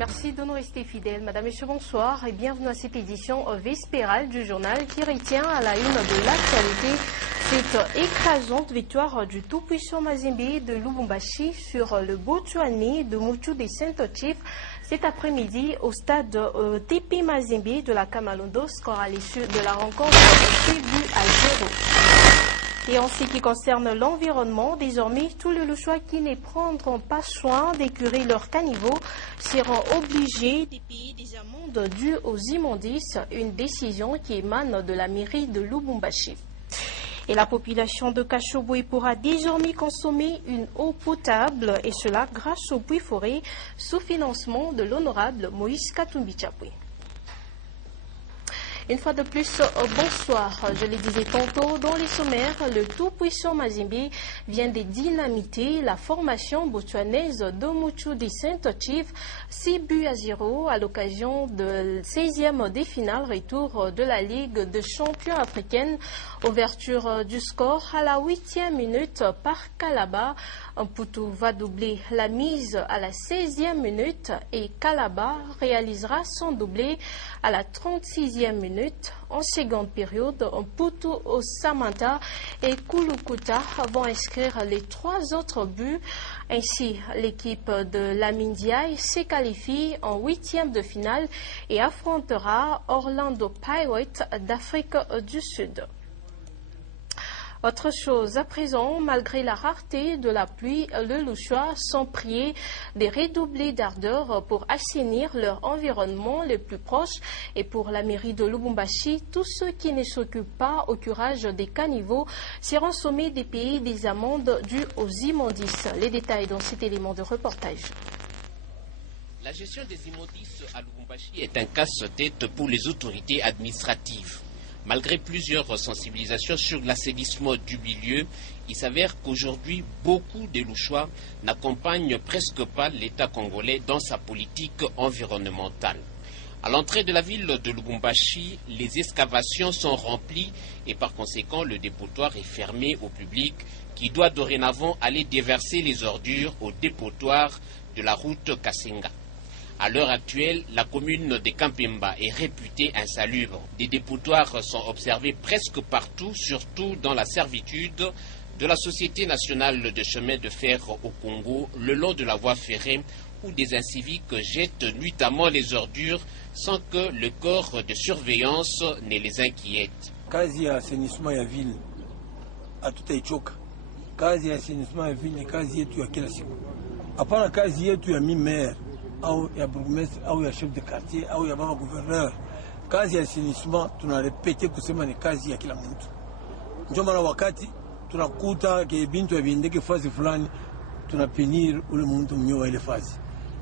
Merci de nous rester fidèles. Madame et messieurs, bonsoir et bienvenue à cette édition vespérale du journal qui retient à la une de l'actualité cette écrasante victoire du tout-puissant Mazembe de Lubumbashi sur le Botswana de Mutsu des Saint-Chief cet après-midi au stade TP Mazembe de la Kamalondo, score à l'issue de la rencontre de 6 buts à 0. Et en ce qui concerne l'environnement, désormais, tous les Louchois qui ne prendront pas soin d'écurer leur caniveau seront obligés de payer des amendes dues aux immondices, une décision qui émane de la mairie de Lubumbashi. Et la population de Kachoboué pourra désormais consommer une eau potable, et cela grâce au puits forêt sous financement de l'honorable Moïse Katumbi Tchapoué. Une fois de plus, bonsoir. Je le disais tantôt dans les sommaires, le tout-puissant Mazembe vient de dynamiter la formation botswanaise de Mutsu des Saint-Chief 6 buts à 0 à l'occasion de 16e des finales retour de la Ligue des champions africaine. Ouverture du score à la 8e minute par Kalaba. Mputu va doubler la mise à la 16e minute et Kalaba réalisera son doublé à la 36e minute. En seconde période, Mputu, Samantha et Kulukuta vont inscrire les 3 autres buts. Ainsi, l'équipe de Lamine Ndiaye se qualifie en 8e de finale et affrontera Orlando Pirates d'Afrique du Sud. Autre chose, à présent, malgré la rareté de la pluie, les Louchois sont priés de redoubler d'ardeur pour assainir leur environnement le plus proche. Et pour la mairie de Lubumbashi, tous ceux qui ne s'occupent pas au curage des caniveaux seront sommés de payer des amendes dues aux immondices. Les détails dans cet élément de reportage. La gestion des immondices à Lubumbashi est un casse-tête pour les autorités administratives. Malgré plusieurs sensibilisations sur l'assainissement du milieu, il s'avère qu'aujourd'hui, beaucoup de Louchois n'accompagnent presque pas l'État congolais dans sa politique environnementale. À l'entrée de la ville de Lubumbashi, les excavations sont remplies et par conséquent, le dépotoir est fermé au public qui doit dorénavant aller déverser les ordures au dépotoir de la route Kasenga. À l'heure actuelle, la commune de Kampemba est réputée insalubre. Des dépotoirs sont observés presque partout, surtout dans la servitude de la Société nationale de chemin de fer au Congo, le long de la voie ferrée, où des inciviques jettent nuitamment les ordures sans que le corps de surveillance ne les inquiète. Kazi ya assainissement ya ville hatutaichoka. Kazi ya assainissement ya ville ni kazi yetu ya kila siku. Hapana kazi yetu ya maire au ya bourgmestre au ya chef de quartier au ya baba gouverneur. Kazi ya assainissement tunarepete kusema ni kazi ya kila mtu. Ndio maana wakati tunakuta ke bintu ya bindeke fazi fulani tunapinir ule mtu mnyoa ile fazi.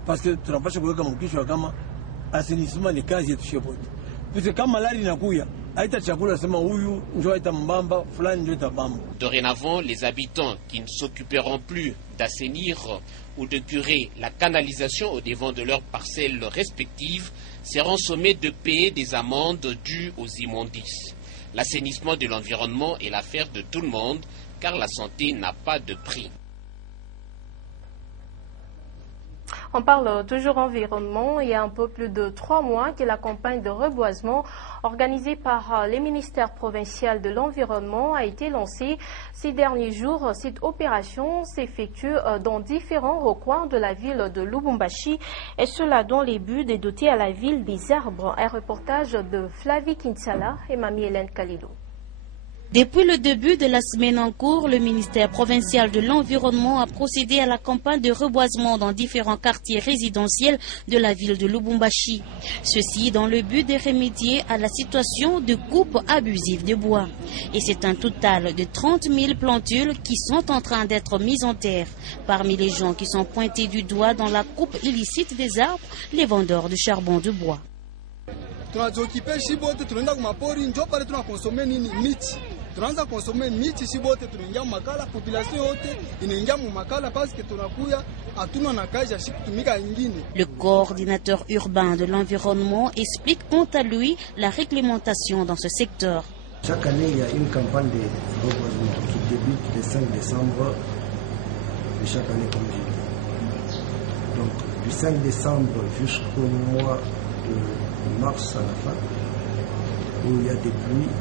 Parce que tunapaswa kuweka mkisho kama assainissement ni kazi yetu shobote. Puisque kama malari inakuya haita chakula sema huyu njoo aita mbamba fulani njoo aita bamba. Dorénavant, les habitants qui ne s'occuperont plus d'assainir ou de curer la canalisation au devant de leurs parcelles respectives seront sommés de payer des amendes dues aux immondices. L'assainissement de l'environnement est l'affaire de tout le monde car la santé n'a pas de prix. On parle toujours environnement. Il y a un peu plus de 3 mois que la campagne de reboisement organisée par les ministères provinciaux de l'environnement a été lancée. Ces derniers jours, cette opération s'effectue dans différents recoins de la ville de Lubumbashi et cela dans les buts de doter à la ville des arbres. Un reportage de Flavie Kinsala et Mamie Hélène Kalidou. Depuis le début de la semaine en cours, le ministère provincial de l'environnement a procédé à la campagne de reboisement dans différents quartiers résidentiels de la ville de Lubumbashi. Ceci dans le but de remédier à la situation de coupe abusive de bois. Et c'est un total de 30 000 plantules qui sont en train d'être mises en terre. Parmi les gens qui sont pointés du doigt dans la coupe illicite des arbres, les vendeurs de charbon de bois. tunaanza konsome miti si bote, tunaingia makala, population yote inaingia mu makala parce que tunakuya hatuna na kazi ya kutumika ingine. Le coordinateur urbain de l'environnement explique quant à lui la réglementation dans ce secteur. Chaque année, il y a une campagne de reboisement qui débute le 5 décembre de chaque année comme je dis. Donc, du 5 décembre jusqu'au mois de mars à la fin, où il y a des pluies,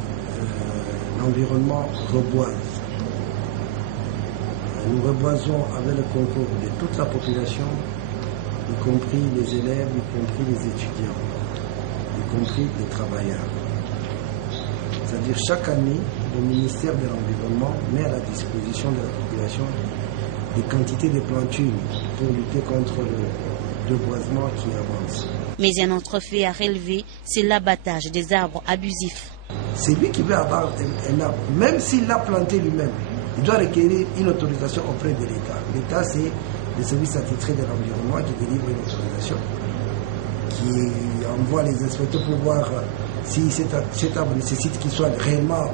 l'environnement reboise. Nous reboisons avec le concours de toute la population, y compris les élèves, y compris les étudiants, y compris les travailleurs. C'est-à-dire chaque année, le ministère de l'Environnement met à la disposition de la population des quantités de plantures pour lutter contre le reboisement qui avance. Mais un autre fait à relever, c'est l'abattage des arbres abusifs. C'est lui qui veut avoir un arbre, même s'il l'a planté lui-même, il doit requérir une autorisation auprès de l'État. L'État, c'est le service attitré de l'environnement qui délivre une autorisation, qui envoie les inspecteurs pour voir si cet arbre nécessite qu'il soit réellement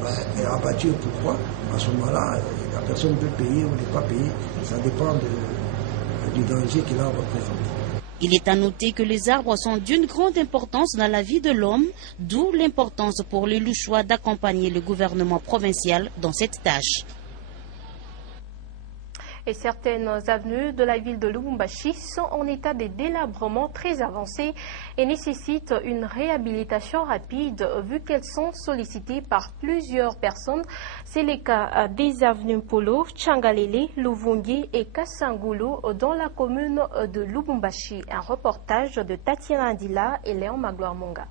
abattu ou pourquoi. À ce moment-là, la personne peut payer ou ne pas payer, ça dépend du danger que l'arbre représente. Il est à noter que les arbres sont d'une grande importance dans la vie de l'homme, d'où l'importance pour les Louchois d'accompagner le gouvernement provincial dans cette tâche. Et certaines avenues de la ville de Lubumbashi sont en état de délabrement très avancé et nécessitent une réhabilitation rapide vu qu'elles sont sollicitées par plusieurs personnes. C'est le cas des avenues Polo, Tchangalele, Luvungi et Kasangulu dans la commune de Lubumbashi. Un reportage de Tatiana Andila et Léon Magloire Monga.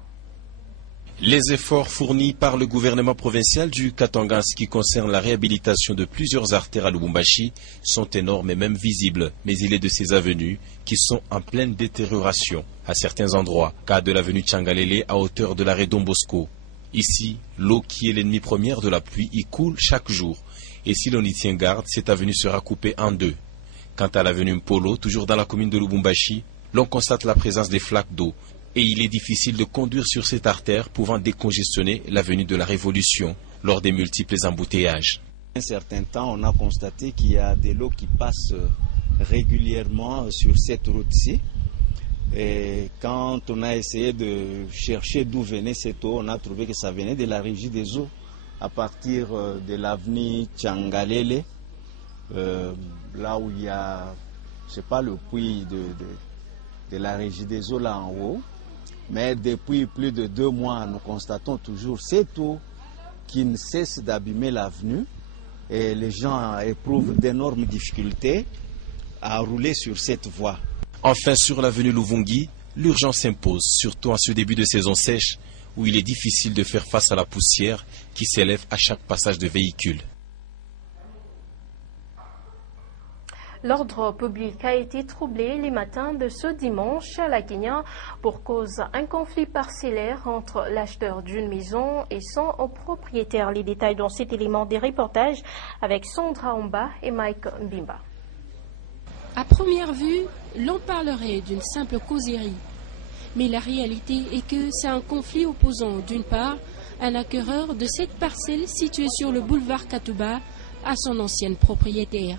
Les efforts fournis par le gouvernement provincial du Katanga en ce qui concerne la réhabilitation de plusieurs artères à Lubumbashi sont énormes et même visibles. Mais il est de ces avenues qui sont en pleine détérioration à certains endroits, cas de l'avenue Tchangalele à hauteur de l'arrêt Don Bosco. Ici, l'eau qui est l'ennemi première de la pluie y coule chaque jour. Et si l'on y tient garde, cette avenue sera coupée en deux. Quant à l'avenue Mpolo, toujours dans la commune de Lubumbashi, l'on constate la présence des flaques d'eau. Et il est difficile de conduire sur cette artère pouvant décongestionner l'avenue de la Révolution lors des multiples embouteillages. Un certain temps, on a constaté qu'il y a de l'eau qui passe régulièrement sur cette route-ci. Et quand on a essayé de chercher d'où venait cette eau, on a trouvé que ça venait de la régie des eaux, à partir de l'avenue Tchangalele, là où il y a, je sais pas, le puits de la régie des eaux là en haut. Mais depuis plus de 2 mois, nous constatons toujours cette eau qui ne cesse d'abîmer l'avenue et les gens éprouvent d'énormes difficultés à rouler sur cette voie. Enfin, sur l'avenue Luvungi, l'urgence s'impose, surtout en ce début de saison sèche où il est difficile de faire face à la poussière qui s'élève à chaque passage de véhicule. L'ordre public a été troublé les matins de ce dimanche à la Kenya pour cause d'un conflit parcellaire entre l'acheteur d'une maison et son propriétaire. Les détails dans cet élément des reportages avec Sandra Omba et Mike Mbimba. À première vue, l'on parlerait d'une simple causerie. Mais la réalité est que c'est un conflit opposant d'une part un acquéreur de cette parcelle située sur le boulevard Katouba à son ancienne propriétaire.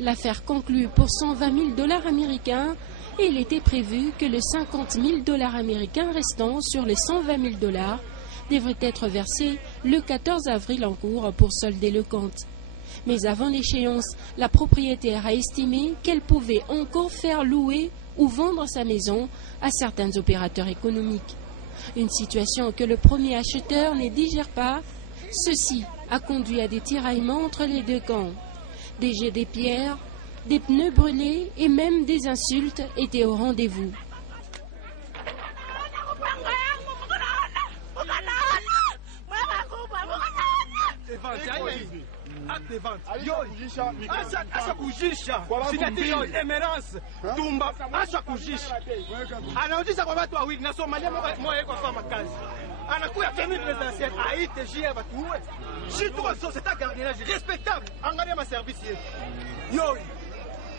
L'affaire conclut pour 120 000 $ américains et il était prévu que les 50 000 $ américains restants sur les 120 000 $ devraient être versés le 14 avril en cours pour solder le compte. Mais avant l'échéance, la propriétaire a estimé qu'elle pouvait encore faire louer ou vendre sa maison à certains opérateurs économiques. Une situation que le premier acheteur ne digère pas. Ceci a conduit à des tiraillements entre les deux camps. Des jets de pierres, des pneus brûlés et même des insultes étaient au rendez-vous. anakuya famille présidentielle aite jia batuwe shitu kwa société gardiennage respectable angalia ma service yetu yo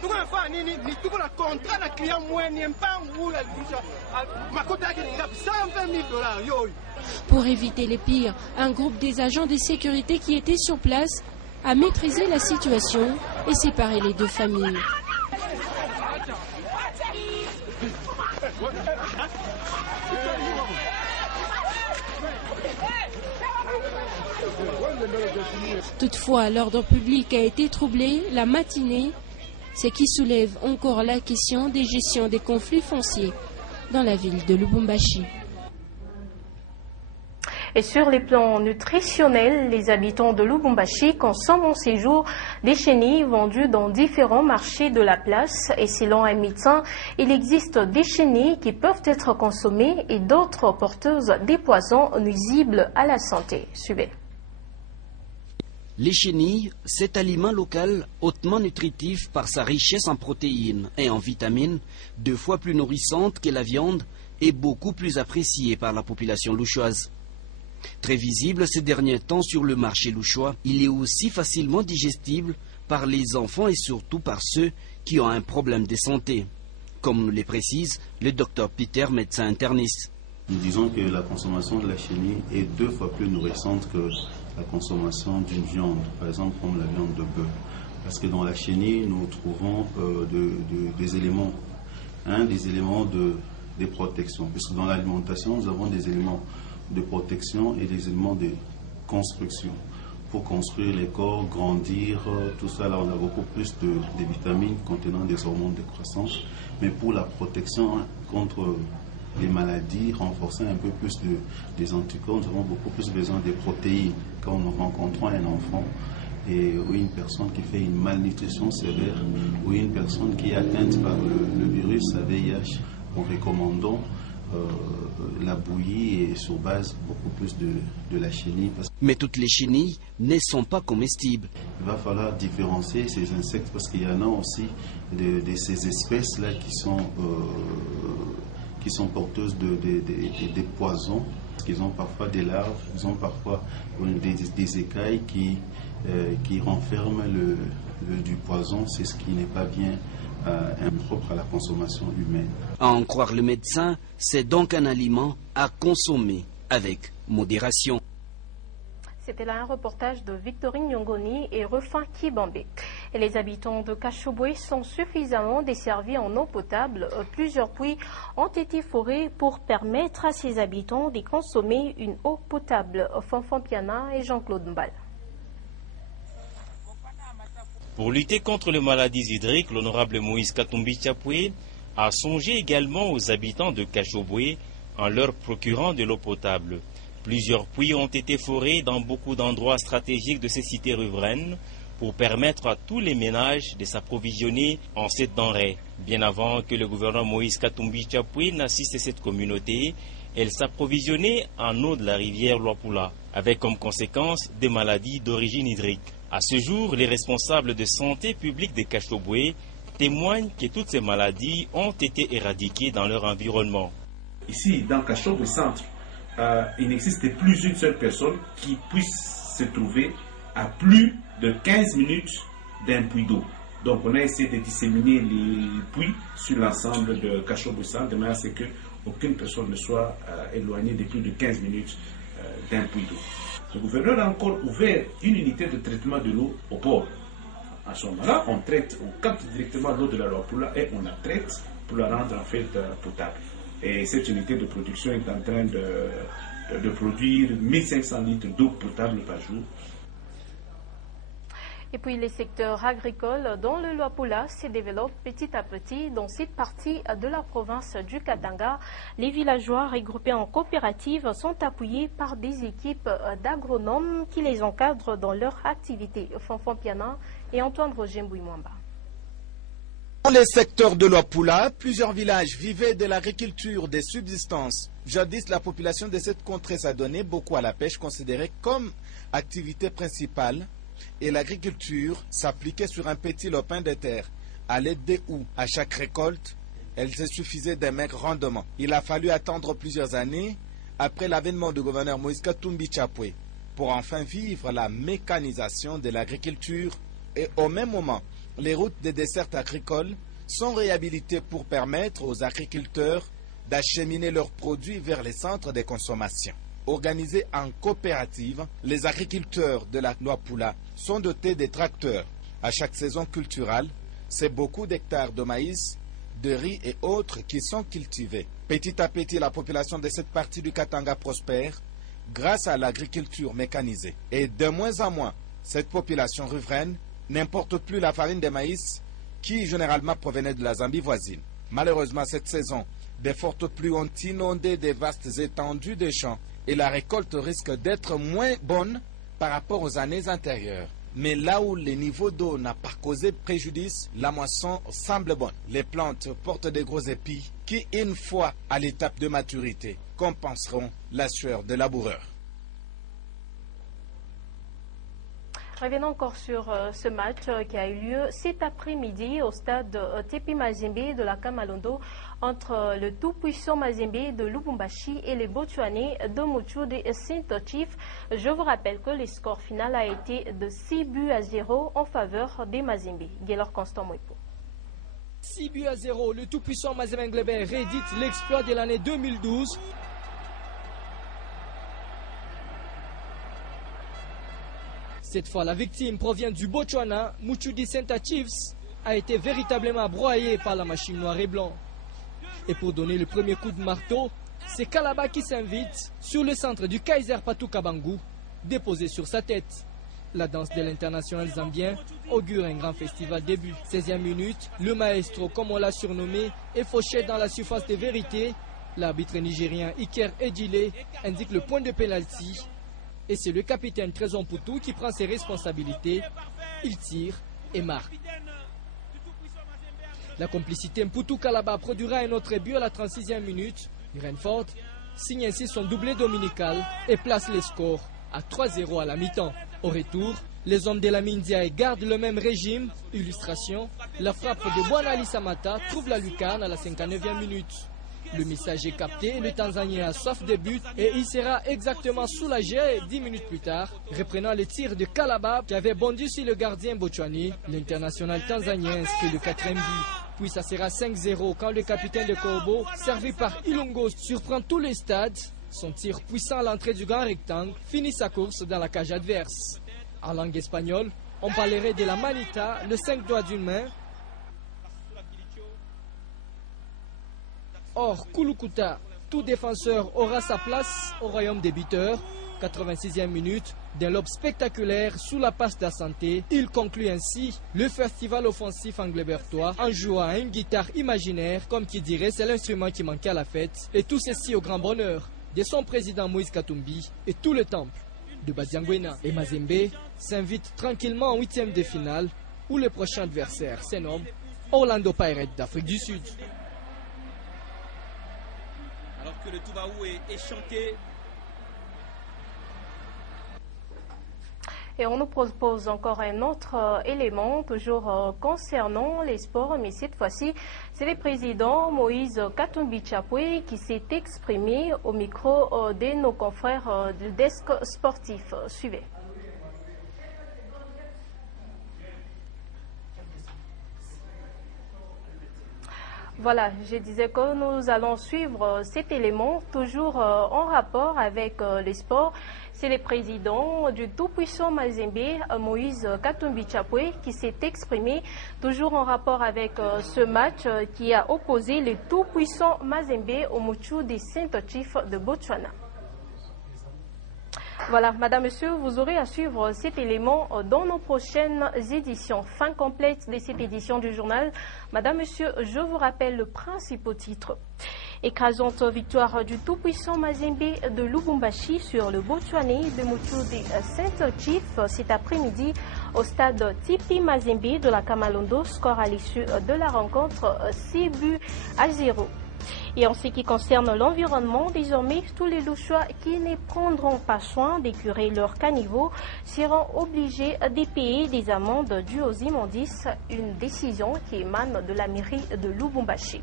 tuko nafanya nini ni tuko na contrat na client mwenye mpango la lisha makota yake ni ngapi 120 000 $ yo. Pour éviter les pires, un groupe des agents de sécurité qui étaient sur place a maîtrisé la situation et séparé les deux familles. Toutefois, l'ordre public a été troublé la matinée Ce qui soulève encore la question des gestions des conflits fonciers dans la ville de Lubumbashi. Et sur les plans nutritionnels, les habitants de Lubumbashi consomment en séjour des chenilles vendues dans différents marchés de la place. Et selon un médecin, il existe des chenilles qui peuvent être consommées et d'autres porteuses des poisons nuisibles à la santé. Suivez. Les chenilles, cet aliment local hautement nutritif par sa richesse en protéines et en vitamines, 2 fois plus nourrissante que la viande, est beaucoup plus apprécié par la population louchoise. Très visible ces derniers temps sur le marché louchois, il est aussi facilement digestible par les enfants et surtout par ceux qui ont un problème de santé, comme nous le précise le docteur Peter, médecin interniste. Nous disons que la consommation de la chenille est 2 fois plus nourrissante que la consommation d'une viande, par exemple comme la viande de bœuf. Parce que dans la chenille, nous trouvons des éléments, des éléments de protection. Puisque dans l'alimentation, nous avons des éléments de protection et des éléments de construction. Pour construire les corps, grandir, tout ça, là, on a beaucoup plus de vitamines contenant des hormones de croissance. Mais pour la protection contre les maladies, renforcer un peu plus des anticorps, nous avons beaucoup plus besoin des protéines. Quand nous rencontrons un enfant ou une personne qui fait une malnutrition sévère ou une personne qui est atteinte par le virus, la VIH, nous recommandons la bouillie et sur base beaucoup plus de la chenille. Mais toutes les chenilles ne sont pas comestibles. Il va falloir différencier ces insectes parce qu'il y en a aussi de ces espèces-là qui sont porteuses des poisons. Ils ont parfois des larves, ils ont parfois des écailles qui renferment du poison. C'est ce qui n'est pas bien impropre à la consommation humaine. À en croire le médecin, c'est donc un aliment à consommer avec modération. C'était là un reportage de Victorine Nyongoni et Refin Kibambe. Et les habitants de Kachobwe sont suffisamment desservis en eau potable. Plusieurs puits ont été forés pour permettre à ces habitants de consommer une eau potable. Fanfan Piana et Jean-Claude Mbal. Pour lutter contre les maladies hydriques, l'honorable Moïse Katumbi Tchapoué a songé également aux habitants de Kachobwe en leur procurant de l'eau potable. Plusieurs puits ont été forés dans beaucoup d'endroits stratégiques de ces cités riveraines pour permettre à tous les ménages de s'approvisionner en cette denrée. Bien avant que le gouverneur Moïse Katumbi Tchapoué n'assiste cette communauté, elle s'approvisionnait en eau de la rivière Luapula, avec comme conséquence des maladies d'origine hydrique. À ce jour, les responsables de santé publique de Kachobwe témoignent que toutes ces maladies ont été éradiquées dans leur environnement. Ici, dans Kachobwe Centre, il n'existe plus une seule personne qui puisse se trouver à plus de 15 minutes d'un puits d'eau. Donc on a essayé de disséminer les puits sur l'ensemble de Kachobwe Centre de manière à ce qu'aucune personne ne soit éloignée de plus de 15 minutes d'un puits d'eau. Le gouverneur a encore ouvert une unité de traitement de l'eau au port. À ce moment-là, on capte directement l'eau de la Luapula et on la traite pour la rendre en fait potable. Et cette unité de production est en train de produire 1500 litres d'eau potable par jour. Et puis les secteurs agricoles dans le Luapula se développent petit à petit dans cette partie de la province du Katanga. Les villageois regroupés en coopératives sont appuyés par des équipes d'agronomes qui les encadrent dans leur activité. Fanfan Piana et Antoine Roger Mbouimouamba. Dans les secteurs de Luapula, plusieurs villages vivaient de l'agriculture de subsistance. Jadis, la population de cette contrée s'adonnait beaucoup à la pêche, considérée comme activité principale, et l'agriculture s'appliquait sur un petit lopin de terre. À l'aide des houes, à chaque récolte, elle se suffisait d'un maigre rendement. Il a fallu attendre plusieurs années après l'avènement du gouverneur Moïse Katumbi Tchapoué pour enfin vivre la mécanisation de l'agriculture. Et au même moment, les routes des dessertes agricoles sont réhabilitées pour permettre aux agriculteurs d'acheminer leurs produits vers les centres de consommation. Organisés en coopérative, les agriculteurs de la Luapula sont dotés de tracteurs. À chaque saison culturelle, c'est beaucoup d'hectares de maïs, de riz et autres qui sont cultivés. Petit à petit, la population de cette partie du Katanga prospère grâce à l'agriculture mécanisée. Et de moins en moins, cette population riveraine n'importe plus la farine de maïs qui généralement provenaient de la Zambie voisine. Malheureusement, cette saison, des fortes pluies ont inondé des vastes étendues de champs et la récolte risque d'être moins bonne par rapport aux années antérieures. Mais là où le niveau d'eau n'a pas causé préjudice, la moisson semble bonne. Les plantes portent des gros épis qui, une fois à l'étape de maturité, compenseront la sueur des laboureurs. Revenons encore sur ce match qui a eu lieu cet après-midi au stade Tepi Mazembe de la Kamalondo entre le tout-puissant Mazembe de Lubumbashi et les Botswanais de Moutchou de Saint-Chief. Je vous rappelle que le score final a été de 6-0 en faveur des Mazembe. Gaylor Constant Mouipo. 6-0, le tout-puissant Mazembe Nglebe réédite l'exploit de l'année 2012. Cette fois, la victime provient du Botswana. Moutchoudi Senta Chiefs a été véritablement broyé par la machine noire et blanc. Et pour donner le premier coup de marteau, c'est Kalaba qui s'invite sur le centre du Kaiser Patou Kabangu, déposé sur sa tête. La danse de l'international zambien augure un grand festival début. 16e minute, le maestro, comme on l'a surnommé, est fauché dans la surface de vérité. L'arbitre nigérien Iker Edile indique le point de pénalty. Et c'est le capitaine Trésor Poutou qui prend ses responsabilités. Il tire et marque. La complicité Mputu Kalaba produira un autre but à la 36e minute. Renford signe ainsi son doublé dominical et place les scores à 3-0 à la mi-temps. Au retour, les hommes de la Mindia gardent le même régime. Illustration, la frappe de Bwanali Samata trouve la lucarne à la 59e minute. Le message est capté, le Tanzanien a soif de but et il sera exactement soulagé 10 minutes plus tard, reprenant le tir de Kalaba qui avait bondi sur le gardien Botswani. L'international tanzanien inscrit le 4e but. Puis ça sera 5-0 quand le capitaine de Kobo, servi par Ilongo, surprend tous les stades. Son tir puissant à l'entrée du grand rectangle finit sa course dans la cage adverse. En langue espagnole, on parlerait de la manita, le 5 doigts d'une main. Or, Kulukuta, tout défenseur aura sa place au royaume des buteurs. 86e minute, d'un lob spectaculaire sous la passe d'Assanté. Il conclut ainsi le festival offensif anglebertois en jouant à une guitare imaginaire, comme qui dirait c'est l'instrument qui manquait à la fête. Et tout ceci au grand bonheur de son président Moïse Katumbi et tout le temple de Badiangwena. Et Mazembe s'invite tranquillement en 8e de finale où le prochain adversaire se nomme Orlando Pirates d'Afrique du Sud. Alors que le Toubaou est chanté. Et on nous propose encore un autre élément, toujours concernant les sports, mais cette fois-ci, c'est le président Moïse Katumbi Chapwe qui s'est exprimé au micro de nos confrères du desk sportif. Suivez. Voilà, je disais que nous allons suivre cet élément, toujours en rapport avec les sports. C'est le président du tout-puissant Mazembe, Moïse Katumbi Chapwe, qui s'est exprimé, toujours en rapport avec ce match qui a opposé le tout-puissant Mazembe au Moutchou de Saint-Chief de Botswana. Voilà, Madame, Monsieur, vous aurez à suivre cet élément dans nos prochaines éditions. Fin complète de cette édition du journal. Madame, Monsieur, je vous rappelle le principal titre. Écrasante victoire du tout-puissant Mazembe de Lubumbashi sur le Botswanais de Moutchou de Saint-Chief cet après-midi au stade Tepi Mazembe de la Kamalondo. Score à l'issue de la rencontre 6-0. Et en ce qui concerne l'environnement, désormais, tous les Louchois qui ne prendront pas soin d'écurer leur caniveau seront obligés de payer des amendes dues aux immondices, une décision qui émane de la mairie de Lubumbashi.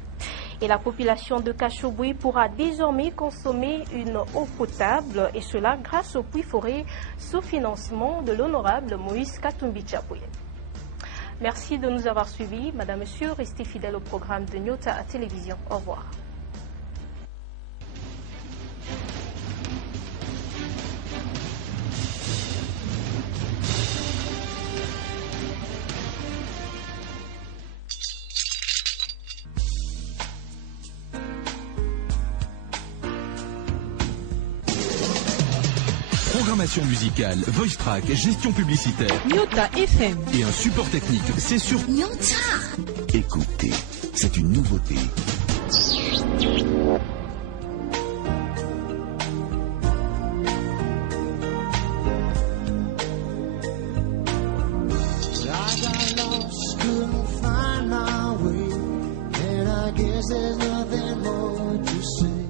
Et la population de Kachoboué pourra désormais consommer une eau potable, et cela grâce au puits forêt sous financement de l'honorable Moïse Katumbi Chapwe. Merci de nous avoir suivis. Madame, Monsieur, restez fidèles au programme de Nyota à Télévision. Au revoir. Programmation musicale, voice track, gestion publicitaire. Nyota FM. Et un support technique, c'est sur Nyota. Écoutez, c'est une nouveauté. There's nothing more to say.